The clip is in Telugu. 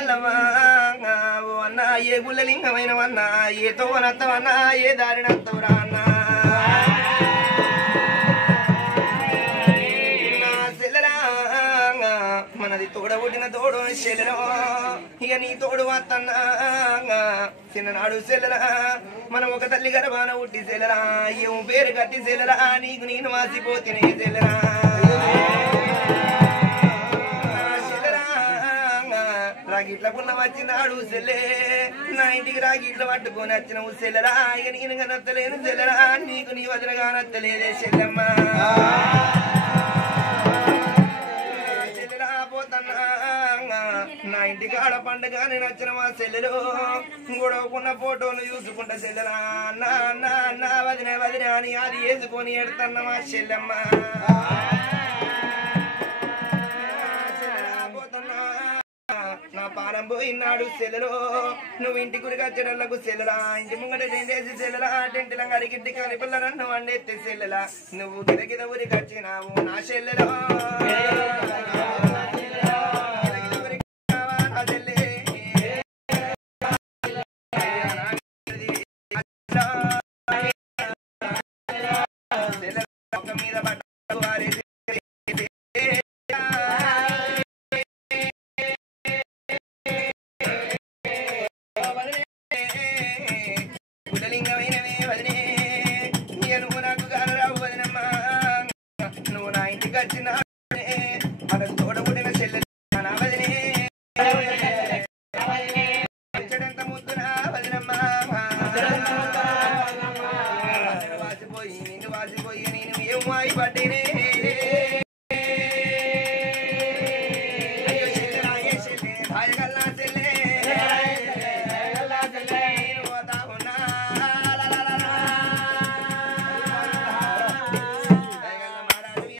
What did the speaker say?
మల్లవా ఓ అన్న ఏ గుళ్ళలింగమైనవన్నా ఏ తోవనత్తవన్నా ఏ దారినత్తవురా అన్నా మనది తోడబుట్టిన తోడు చెల్లెలో ఇక నీ తోడు వత్తన్నా చిన్ననాడు చెల్లెలా మనం ఒక తల్లి గర్భాన ఉట్టి చెల్లెలా ఏం పేరు కట్టి చెల్లెలా నీకు నేను వాసిపోతేనే చెల్లెలా రాగిట్ల పున్న వచ్చినాడు చెల్లె నా ఇంటికి రాగిట్ల పట్టుకొని వచ్చినవు చెల్లెలా ఇక నేను కనత్తలేను చెల్లెలా నీకు నీ వదినగా నత్తలేదే చెల్లెమ్మ నా ఇంటికి ఆడ పండుగ నేను వచ్చిన మా చెల్లెలు గొడవకున్న ఫోటోలు చూసుకుంటా చెల్లెలా నా వదిన వదిన అని అది వేసుకొని ఎడుతున్న మా చెల్లెమ్మ నా పానం పోయినాడు చెల్లెలు నువ్వు ఇంటి గురికి వచ్చేటకు చెల్లెలా ఇంటి ముంగట చేసి చెల్లెలా టెంటిలంగా అడిగింటి కాని పిల్ల నన్ను వండెత్తే చెల్లెలా నువ్వు గిరగిద ఊరికి వచ్చినావు నా చెల్లెలో నువ్వు నా ఇంటికి వచ్చిన మన తోడబుడిన చెల్లె వచ్చడంత ముద్దున వదినమ్మ వాసిపోయి నిన్ను వాసిపోయి నేను ఏం వాయి పడ్డేనే చెల్లె చెల్లె భాయగల్ల